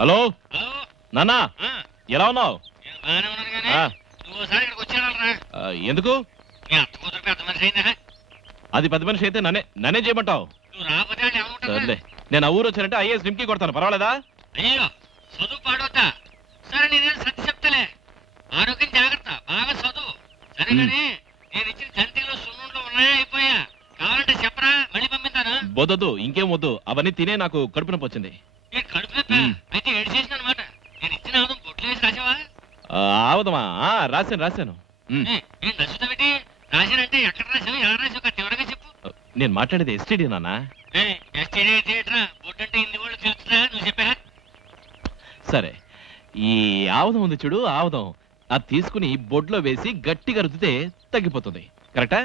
Hello hello నాన్నా ఆ, ఎలా ఉన్నావు? నేను బాగానే ఉన్నాను కానీ ఆ, నువ్వు ఒకసారి ఇక్కడికి వచ్చాడరా ఎందుకు? మీ అత్త కూతురు పెద్ద మనిషి అయిందా అది పెద్ద మనిషి అయితే నన్నే చేయమంటావు? నువ్వు రాకపోతే వాళ్ళు ఏమనుకుంటారా? సర్లే, నేను ఆ ఊరు వచ్చానంటే ఐఏఎస్ నింకి కొడతాను, పర్వాలేదా? అయ్యో చదువు పాడవద్దా? సరే నేను సర్ది చెప్తలే. ఆరోగ్యం జాగ్రత్త, బాగా చదువు సరే కానీ నేను ఇచ్చిన జంతికలు సున్నుండ్లు ఉన్నాయా అయిపోయా? కావాలంటే చెప్పరా, మళ్ళీ పంపిస్తాను. వద్దొద్దు, ఇంకేం వద్దు, అవన్నీ తినే నాకు కడుపు నొప్పి వచ్చింది. నీ కడుపు నొప్పి అయితే ఏడు చేసిన అనమాట. నేను ఇచ్చిన ఆవుదం బొట్లు వేసి రాసావా? ఆవదమా? రాశాను. నేను నచ్చుతా పెట్టి రాశానంటే ఎక్కడ రాసావు, ఎలా రాసావు కట్టి ఎవరగా చెప్పు. నేను మాట్లాడేది ఎస్టీడీ నాన్న. ఎస్టీడీ అయితే ఏంట్రా? బొట్టు అంటే హిందీ కూడా తెలుస్తుందా? నువ్వు చెప్పా. సరే, ఈ ఆవదం ఉంది చూడు, ఆవదం అది తీసుకుని బొడ్లో వేసి గట్టిగా రుద్దితే తగ్గిపోతుంది, కరెక్టా?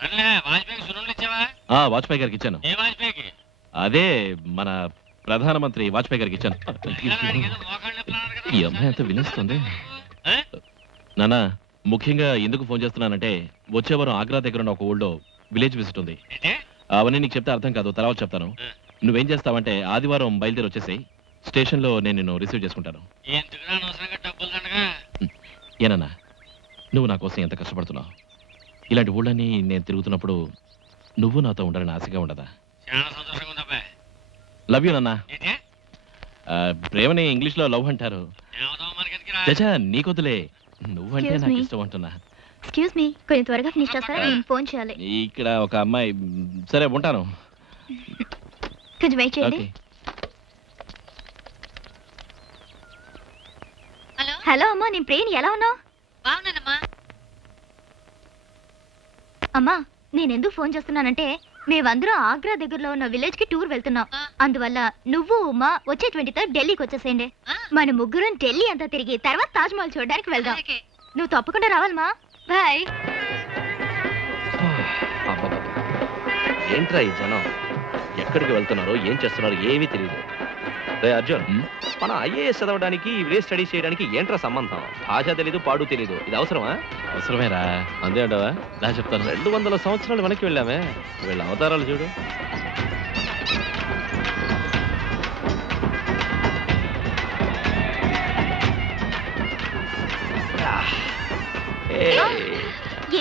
సర్లే, వాజ్పేయికి సున్నుండ్లు ఇచ్చావా? వాజ్పేయి గారికి ఇచ్చాను. ఏ వాజ్పేయికి? అదే మన ప్రధానమంత్రి వాజ్పేయి గారికి ఇచ్చాను. పిల్లగాడికి ఏదో మోకాళ్ళ నొప్పులు అన్నారు కదా? ఈ అమ్మాయి అంతా వినిస్తుంది. ఆ? నాన్న, ముఖ్యంగా ఎందుకు ఫోన్ చేస్తున్నానంటే వచ్చే వారం ఆగ్రా దగ్గర ఉన్న ఒక ఊళ్ళో విలేజ్ విజిట్ ఉంది. ఏంటి? అవన్నీ నీకు చెప్తే అర్థం కాదు, తర్వాత చెప్తాను. నువ్వేం చేస్తావంటే ఆదివారం బయలుదేరి వచ్చేసి స్టేషన్లో నేను నిన్ను రిసీవ్ చేసుకుంటాను. ఎందుకురా అనవసరంగా డబ్బులు దండగా? ఏనన్నా, నువ్వు నా కోసం ఎంత కష్టపడుతున్నావు. ఇలాంటి ఊళ్ళని నేను తిరుగుతున్నప్పుడు నువ్వు నాతో ఉండాలని ఆశగా ఉండదా? చాలా సంతోషంగా ఉందబ్బా. లవ్ యూ నాన్న. ఏంటి? ప్రేమని ఇంగ్లీష్లో లవ్ అంటారు. ఏమవుతావు మనకెందుకు రా? చచా, నీకొద్దులే, నువ్వంటే Excuse నాకు me. ఇష్టం అంటున్నా. ఎక్స్క్యూజ్ మీ, కొంచెం త్వరగా ఫినిష్ చేస్తారా? నేను ఫోన్ చేయాలి. ఇక్కడ ఒక అమ్మాయి. సరే, ఉంటాను. కొంచెం వెయిట్ చేయండి. ఓకే. హలో, హలో అమ్మా, నేను ప్రేయని, ఎలా ఉన్నావు? బాగున్నానమ్మా. అమ్మా, నేను ఎందుకు ఫోన్ చేస్తున్నానంటే మేమందరం ఆగ్రా దగ్గరలో ఉన్న విలేజ్ కి టూర్ వెళ్తున్నాం. ఆ. అందువల్ల నువ్వు ఉమా వచ్చే 23rd ఢిల్లీకి వచ్చేసేయండి. ఆ, మన ముగ్గురం ఢిల్లీ అంతా తిరిగి తర్వాత తాజ్ మహల్ చూడడానికి వెళ్దాం. అలాగే. నువ్వు తప్పకుండా రావాలమ్మా. బాయ్. ఏంట్రా ఈ జనం, ఎక్కడికి వెళ్తున్నారో ఏం చేస్తున్నారో ఏమీ తెలియదు. రే అర్జున్, మన ఐఏఎస్ చదవడానికి విలేజ్ స్టడీస్ చేయడానికి ఏంట్రా సంబంధం? భాష తెలీదు, పాడు తెలీదు, ఇది అవసరమా? అవసరమేరా, అంతే అంటావా? రా చెప్తాను. 200 సంవత్సరాలు వెనక్కి వెళ్ళామే, వీళ్ళ అవతారాలు చూడు.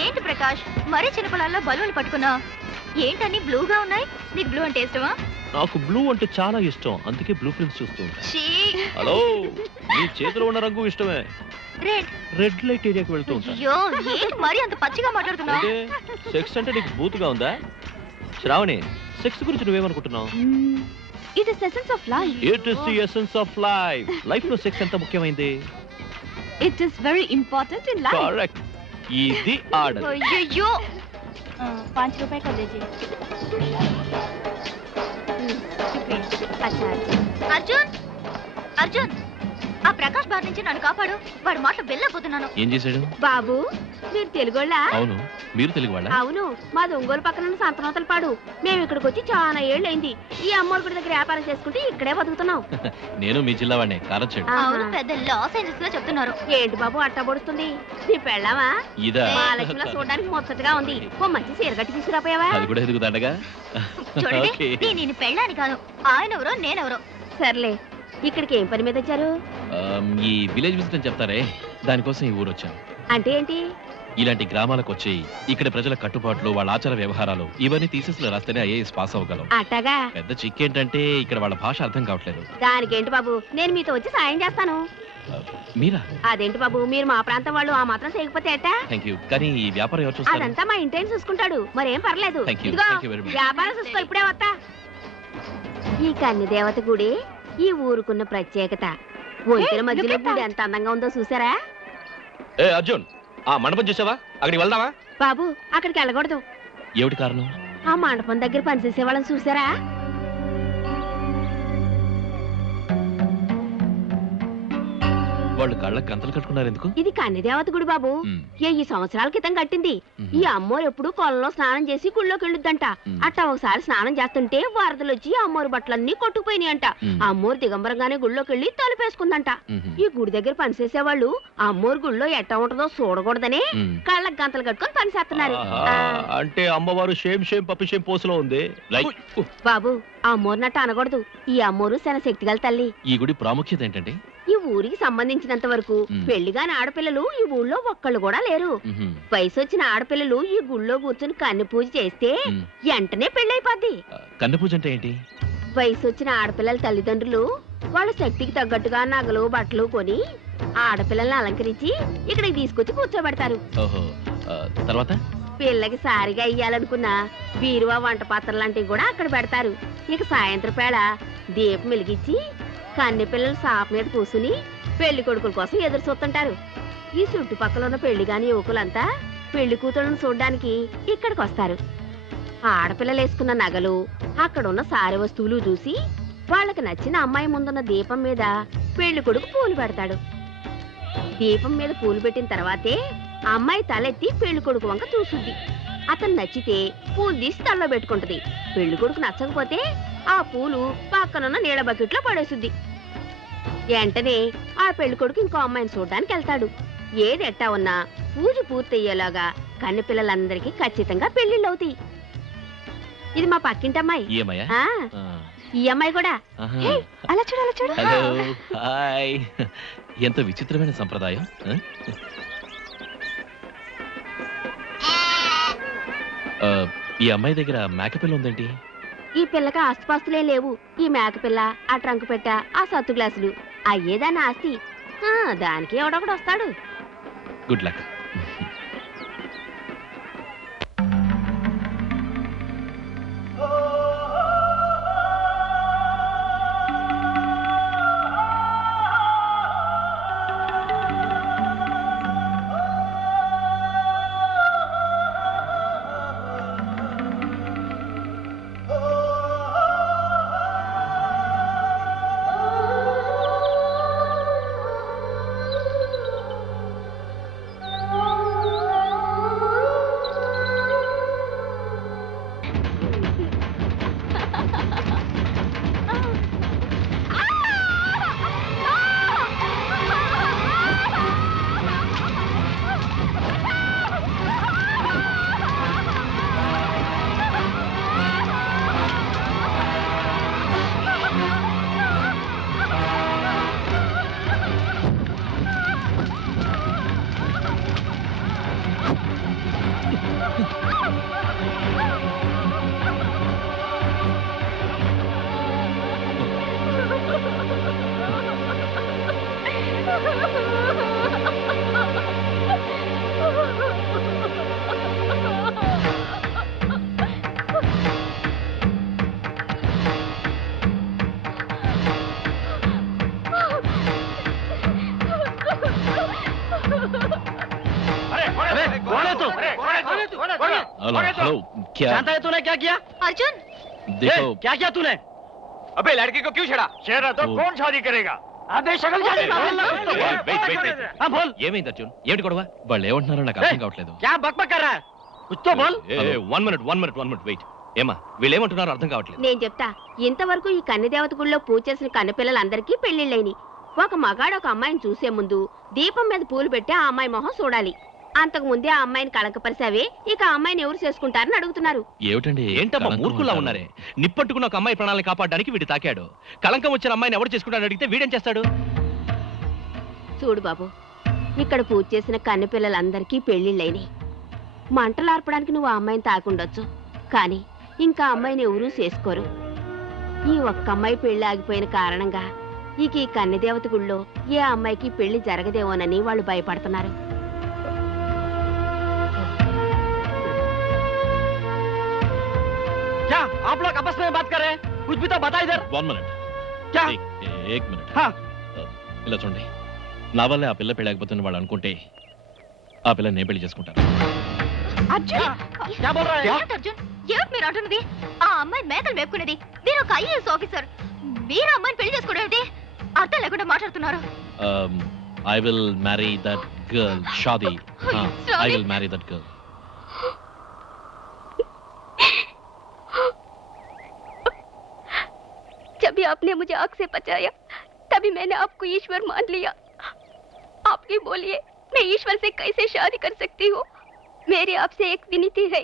ఏంటి ప్రకాష్, మరీ చిన్న పొలాల్లో బలూన్లు పట్టుకున్నావు? ఏంటని బ్లూగా ఉన్నాయి? నీకు బ్లూ అంటే ఇష్టమా? నాకు బ్లూ అంటే చాలా ఇష్టం, అందుకే బ్లూ ఫిల్మ్స్ చూస్తూ ఉంటా. షీ. హలో, నీ చేతిలో ఉన్న రంగు ఇష్టమే, రెడ్. రెడ్ లైట్ ఏరియాకి వెళ్తూ ఉంటా. అయ్యో, ఏంటి మరీ అంత పచ్చిగా మాట్లాడుతున్నావు? అంటే సెక్స్ అంటే నీకు బూతుగా ఉందా? శ్రావణి, సెక్స్ గురించి నువ్వేమనుకుంటున్నావు? It is essence of life. It is the essence of life. Life లో సెక్స్ ఎంత ముఖ్యమైంది? It is very important in life. Correct. ఇది ఆర్డర్. అయ్యో, 5 रुपए का दीजिए. అర్జున్, అర్జున్, ఆ ప్రకాష్ బార్ నుంచి నన్ను కాపాడు. వాడు మాటలు వెళ్ళకపోతున్నాను. ఏం చేశాడు? బాబు, మీరు తెలుగోళ్ళా? అవును, మీరు తెలుగు వాళ్ళ? అవును, మా ఒంగోలు పక్కన సంతనోతలు పాడు. మేము ఇక్కడికి వచ్చి చాలా ఏళ్ళైంది. ఈ అమ్మోడి గుడి దగ్గర వ్యాపారం చేసుకుంటే ఇక్కడే బతుకుతున్నాం. నేను మీ జిల్లా వాడినే, కారచ్చాడు. అవును, పెద్ద లాస్ ఏంజల్స్ లో చెప్తున్నారు. ఏంటి బాబు అట్టా పొడుస్తుంది? నీ పెళ్ళావా? ఇదా? మా లక్ష్మిలో చూడడానికి ముచ్చటగా ఉంది. ఓ మంచి చీర కట్టి తీసుకురాపోయావా? అది కూడా ఎదుగుతాడగా. చూడండి, ఓకే. నేను పెళ్ళాని కాదు. ఆయనెవరో నేనెవరో. సర్లే, ఇక్కడికి ఏం పని మీద వచ్చారు? ఈ విలేజ్ విజిట్ అని చెప్తారే, దానికోసం ఈ ఊరు వచ్చాను. అంటే ఏంటి? ఇలాంటి గ్రామాలకు వచ్చి ఇక్కడ ప్రజల కట్టుబాట్లు, వాళ్ళ ఆచార వ్యవహారాలు ఇవన్నీ థీసిస్ లో రాస్తేనే ఐఏఎస్ పాస్ అవ్వగలం. అట్టగా? పెద్ద చిక్ ఏంటంటే ఇక్కడ వాళ్ళ భాష అర్థం కావట్లేదు. దానికేంటి బాబు, నేను మీతో వచ్చి సాయం చేస్తాను. మీరా? అదేంటి బాబు, మీరు మా ప్రాంతం వాళ్ళు, ఆ మాత్రం చేయకపోతే ఎట్టా? థ్యాంక్ యూ, కానీ ఈ వ్యాపారం ఎవరు చూస్తారు? అదంతా మా ఇంటి ఆయన చూసుకుంటాడు, మరేం పర్లేదు. Thank you. ఇదిగో, Thank you very much. వ్యాపారం చూసుకో, ఇప్పుడే వస్తా. ఈ కన్ని దేవత గుడి ఈ ఊరుకున్న ప్రత్యేకత. వంతెన మధ్యలో గుడి ఎంత అందంగా ఉందో చూసారా? ఏ అర్జున్, ఆ మండపం చూసావా? అక్కడికి వెళ్దామా? బాబు, అక్కడికి వెళ్ళకూడదు. ఏమిటి కారణం? ఆ మండపం దగ్గర పనిచేసే వాళ్ళని చూసారా? వాళ్ళు కళ్ళకి గంతలు కట్టుకున్నారు ఎందుకు? ఇది కన్యదేవత గుడి బాబు. మ్, 1000 సంవత్సరాల క్రితం కట్టింది. మ్మ్. ఈ అమ్మోరు ఎప్పుడు కొలంలో స్నానం చేసి గుళ్ళోకి వెళ్ళొద్దంట. మ్. అట్టా ఒకసారి స్నానం చేస్తుంటే వరదలు వచ్చి అమ్మోరు బట్టలన్నీ కొట్టుకుపోయినాయంట. మ్. అమ్మోరు దిగంబరంగానే గుళ్ళోకి వెళ్ళి తలుపేసుకుందంట. మ్మ్. ఈ గుడి దగ్గర పనిచేసేవాళ్ళు అమ్మోరు గుళ్ళో ఎట్టా ఉంటుందో చూడకూడదనే మ్. కళ్ళకి గంతలు కట్టుకొని పనిచేస్తున్నారు. ఆహా, అంటే అమ్మవారు షేమ్ పప్పి షేమ్ పోసులో ఉంది. రైట్. బాబు ఆ అమ్మోరు నట్టు అనకూడదు. ఈ అమ్మోరు చాలా శక్తిగల తల్లి. ఈ గుడి ప్రాముఖ్యత ఏంటంటే? ఈ ఊరికి సంబంధించినంత వరకు మ్. పెళ్లిగాని ఆడపిల్లలు ఈ ఊళ్ళో ఒక్కళ్ళు కూడా లేరు. మ్మ్. వయసు వచ్చిన ఆడపిల్లలు ఈ గుళ్ళో కూర్చుని కన్ను పూజ చేస్తే మ్. వెంటనే పెళ్ళైపోద్ది. కన్ను పూజ అంటే ఏంటి? వయసు వచ్చిన ఆడపిల్లల తల్లిదండ్రులు వాళ్ళ శక్తికి తగ్గట్టుగా నగలు బట్టలు కొని ఆడపిల్లల్ని అలంకరించి ఇక్కడికి తీసుకొచ్చి కూర్చోబెడతారు. ఓహో. తర్వాత? పిల్లకి సారిగా ఇయ్యాలనుకున్న బీరువా వంట పాత్రలు లాంటివి కూడా అక్కడ పెడతారు. ఇక సాయంత్రం పేళ దీపం వెలిగించి కన్నె పిల్లలు సాప మీద కూసుని పెళ్లి కొడుకుల కోసం ఎదురు చూస్తుంటారు. ఈ చుట్టుపక్కల ఉన్న పెళ్లి కాని యువకులంతా పెళ్లి కూతుళ్ళను చూడడానికి ఇక్కడికి వస్తారు. ఆడపిల్లలు వేసుకున్న నగలు అక్కడున్న సారె వస్తువులు చూసి వాళ్ళకి నచ్చిన అమ్మాయి ముందున్న దీపం మీద పెళ్లి కొడుకు పూలు పెడతాడు. దీపం మీద పూలు పెట్టిన తర్వాతే అమ్మాయి తలెత్తి పెళ్లి కొడుకు వంక చూసుద్ది. అతను నచ్చితే పూలు తీసి తల్లో పెట్టుకుంటది. పెళ్లి కొడుకు నచ్చకపోతే ఆ పూలు పక్కనున్న నీళ్ళ బకెట్లో పడేసుద్ది. వెంటనే ఆ పెళ్లి కొడుకు ఇంకో అమ్మాయిని చూడడానికి వెళ్తాడు. ఏది ఎట్టా ఉన్నా పూజ పూర్తయ్యేలాగా కన్నె పిల్లలందరికీ ఖచ్చితంగా పెళ్లిళ్ళవుతాయి. ఇది మా పక్కింటమ్మాయి. ఏమయ్యా? ఆ, ఈ అమ్మాయి కూడా. హే, అలా చూడు అలా చూడు. Hello, hi. ఎంత విచిత్రమైన సంప్రదాయం. ఈ అమ్మాయి దగ్గర మేకపిల్ల ఉందేంటి? ఈ పిల్లకి ఆస్తిపాస్తులే లేవు. ఈ మేకపిల్ల, ఆ ట్రంక్ పెట్ట, ఆ సత్తు గ్లాసులు అయ్యేదాని ఆస్తి. ఆ, దానికి ఎవడొకడు వస్తాడు. Good luck. हेलो हेलो क्या जानता है तूने क्या किया? అర్జున్ देखो क्या किया तूने? अबे लड़की को क्यों छेड़ा? छेड़ा तो वो- कौन शादी करेगा? अबे शक्ल जाने हाँ बोल ఏమైంది అర్జున్? ఏమిటి గొడవ? వాళ్ళు ఏమంటున్నారో నాకు అర్థం కావట్లేదు. क्या बकबक कर रहा है? कुछ तो बोल. One minute wait. ఏమా వీళ్ళు ఏమంటున్నారో అర్థం కావట్లేదు. నేను చెప్తా. ఇంతవరకు ఈ కన్యదేవత గుళ్ళో పూజ చేసిన కన్నెపిల్లలందరికీ పెళ్లిళ్ళైని. ఒక మగాడు ఒక అమ్మాయిని చూసే ముందు దీపం మీద పూలు పెట్టి ఆ అమ్మాయి మొహం చూడాలి. అంతకు ముందే ఆ అమ్మాయిని కళంకపరిచావే, ఇక ఆ అమ్మాయిని ఎవరు చేసుకుంటారని అడుగుతున్నారు. ఏమిటండి? ఏంటమ్మా కళంకం మూర్ఖుల్లా అంటారు. ఉన్నారే? నిప్పట్టుకున్న ఒక అమ్మాయి ప్రాణాలను కాపాడడానికి వీడు తాకాడు. కళంకం వచ్చిన అమ్మాయిని ఎవరు చేసుకుంటాడని అడిగితే వీడేం చేస్తాడు? చూడు బాబు, ఇక్కడ పూజ చేసిన కన్నెపిల్లలందరికీ పెళ్లిళ్ళైనాయి. మంటలార్పడానికి నువ్వు ఆ అమ్మాయిని తాకుండొచ్చు, కానీ ఇంకా అమ్మాయిని ఎవరూ చేసుకోరు. ఈ ఒక్క అమ్మాయి పెళ్లి ఆగిపోయిన కారణంగా ఇక ఈ కన్యదేవత గుళ్ళో ఏ అమ్మాయికి పెళ్లి జరగదేమోనని వాళ్ళు భయపడుతున్నారు. क्या आप लोग आपस में बात कर रहे हैं? कुछ भी तो बता इधर. One minute. क्या? ఏక్ మినిట్. हाँ. ఇలా చూడండి, నా వల్లే ఆ పిల్ల పెళ్ళకపోతున్న వాళ్ళు అనుకుంటే ఆ పిల్ల నేను పెళ్లి చేసుకుంటాను. అర్జున్ क्या बोल रहा है? ఏంటి అర్జున్? ఏమిటి మీరు అంటున్నది? ఆ అమ్మాయి మేకలు మేపుకునేది. మీరు ఒక ఐఏఎస్ ఆఫీసర్. మీరు అమ్మాయిని పెళ్లి చేసుకోవడం ఏమిటి? అర్థం లేకుండా మాట్లాడుతున్నారు. I will marry that girl, Shadi. हाँ, I will marry that girl. जब भी आपने मुझे आग से बचाया तभी मैंने आपको ईश्वर मान लिया। आप ही बोलिए मैं ईश्वर से कैसे शादी कर सकती हूँ? मेरी आपसे एक विनती है,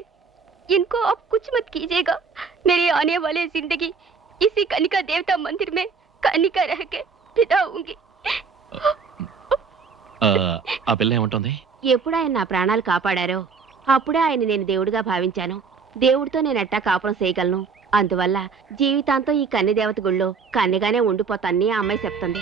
इनको आप कुछ मत कीजिएगा। मेरी आने वाली जिंदगी इसी कनिका देवता मंदिर में कनिका रह के बिताऊंगी। ఆ పిల్ల ఏమంటుంది? ఎప్పుడు ఆయన నా ప్రాణాలు కాపాడారో అప్పుడే ఆయన నేను దేవుడిగా భావించాను. దేవుడితో నేను ఎట్టా కాపురం చేయగలను. అందువల్ల జీవితాంతం ఈ కన్య దేవత గుళ్ళో కన్యగానే ఉండిపోతానని ఆ అమ్మాయి చెప్తుంది.